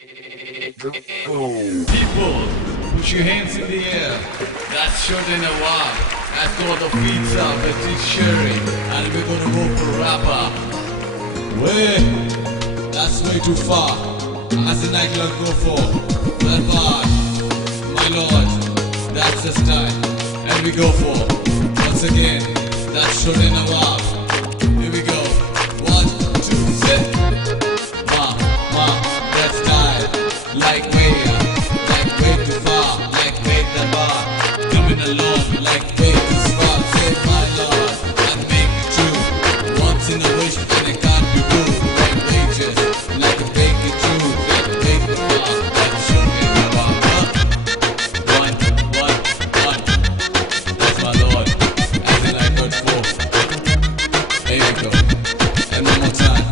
People, put your hands in the air. That's Shodan Nawab. That's got the pizza, the Sherry, and we're gonna go for rapper. Way, that's way too far. As the nightclub go for that bar. My lord, that's the style, and we go for once again. That's Shodan Nawab. Here we go. 1, 2, set. That style, like way too far, like way the bar. Coming along, like way too far. Say my lord, and make it true. Once in a wish, and it can't be true. Like wages, like a make it true. Like way too far, that's Shodan Nawab. 1, 1, 1. That's my lord, as in like not 4. Here we go, and one more time.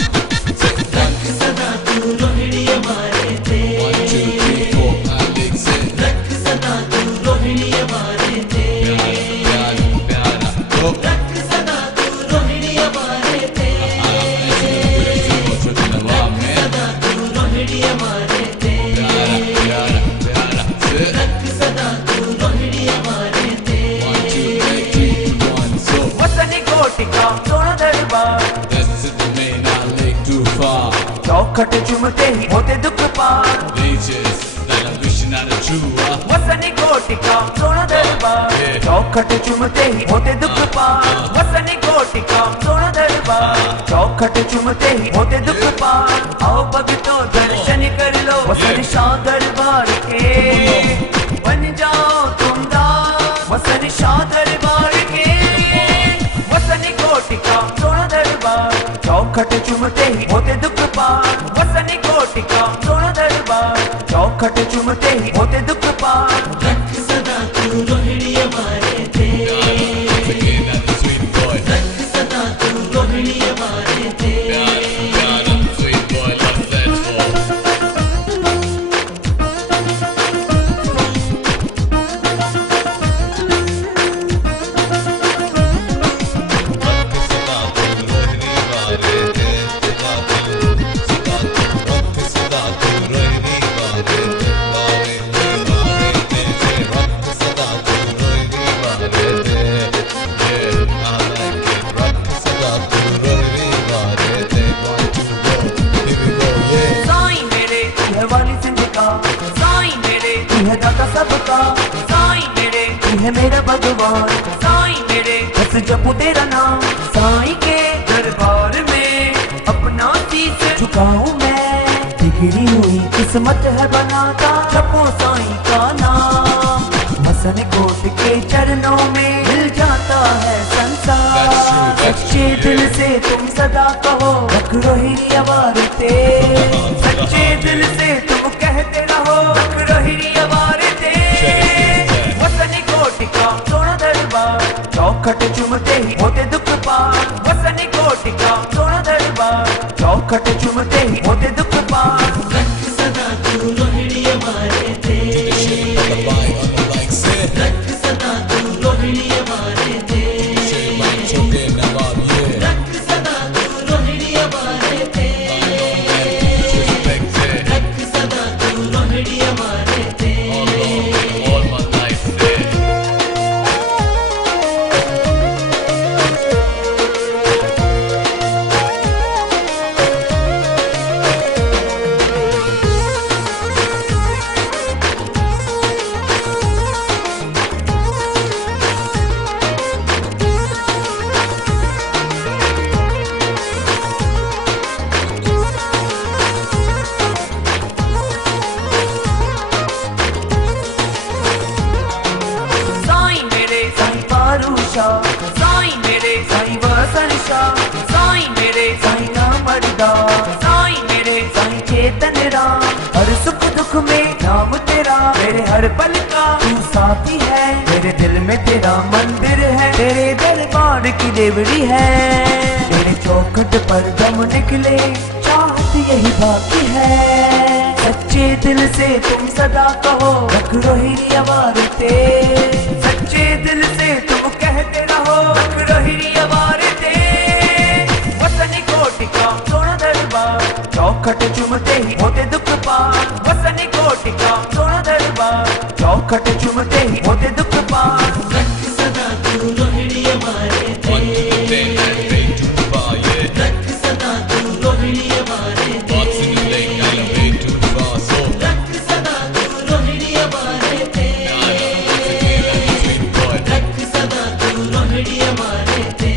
चौखट चुमते ही होते दुख पार वसनी कोटिका सोना दरबार चौखट चुमते ही होते दुख पार वसनी कोटिका सोना दरबार चौखट चुमते ही होते दुख पार आओ भक्तों दर्शन कर लो वसनी शाह दरबार के बन जाओ तुम दास वसनी शाह दरबार के वसनी कोटिका सोना दरबार चौखट चुमते ही होते दुख पार वसनी कोटिका सोना दरबार चौखट चुमते ही होते दुख पार रख सदा तू रोहिणी हमारे थे रख सदा तू रोहिणी हमारे थे सबका साईं मेरे तू है मेरा भगवान साईं मेरे बस जपू तेरा नाम साईं के दरबार में अपना शीश झुकाऊं मैं बिगड़ी हुई किस्मत है बनाता जपो साईं का नाम मसन कोट के चरणों में मिल जाता है संसार सच्चे दिल से तुम सदा कहो रख रोहिणी अवारते सच्चे दिल से तुम कहते रहो रख रोहिणी अवारते सोना दरबार चौखट चुमते ही होते दुख पार वसनी कोटिका सोना दरबार चौखट चुमते ही होते दुख पार रख सदा तू रोहिणी हमारे थे रख सदा तू रोहिणी हमारे थे रख सदा तू रोहिणी हमारे थे रख सदा तू रोहिणी हमारे थे साईं मेरे साईं वसन शाह साईं मेरे साईं नाम मरदा साईं मेरे साईं चेतन राम हर सुख दुख में नाम तेरा मेरे हर पल का तू साथी है मेरे दिल में तेरा मंदिर है तेरे दरबार की देवड़ी है तेरे चौखट पर दम निकले चाहत यही बाकी है सच्चे दिल से तुम सदा कहो रख रोहिणी अवारते सच्चे दिल से तुम कहते रहो रख रोहिणी अवारते वसनी कोटिका सोना दरबार चौखट चुमते ही होते दुख पार, वसनी कोटिका सोना दरबार, चौखट चुमते ही होते दुख पार। रख सदा तू रोहिणी हमारे थे, रख सदा तू रोहिणी हमारे थे, रख सदा तू रोहिणी हमारे थे, रख सदा तू रोहिणी हमारे थे।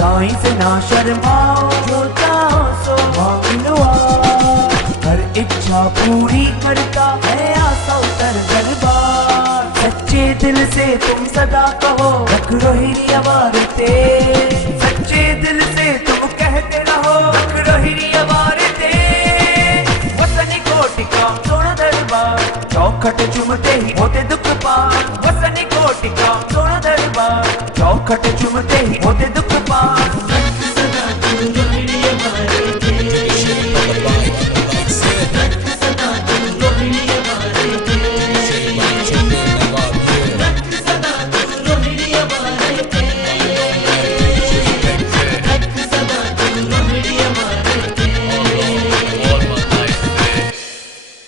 साईं से ना शर्माओ, जो चाहो सो मांग लो आज, हर इच्छा पूरी करता है आसा उतर दरबार। सच्चे दिल से तुम सदा कहो रख रोहिणी अवारते, सच्चे दिल से तुम कहते रहो रख रोहिणी अवारते। वसनी कोटिका सोना दरबार, चौखट चुमते ही होते दुख पार, वसनी कोटिका सोना दरबार, चौखट चुमते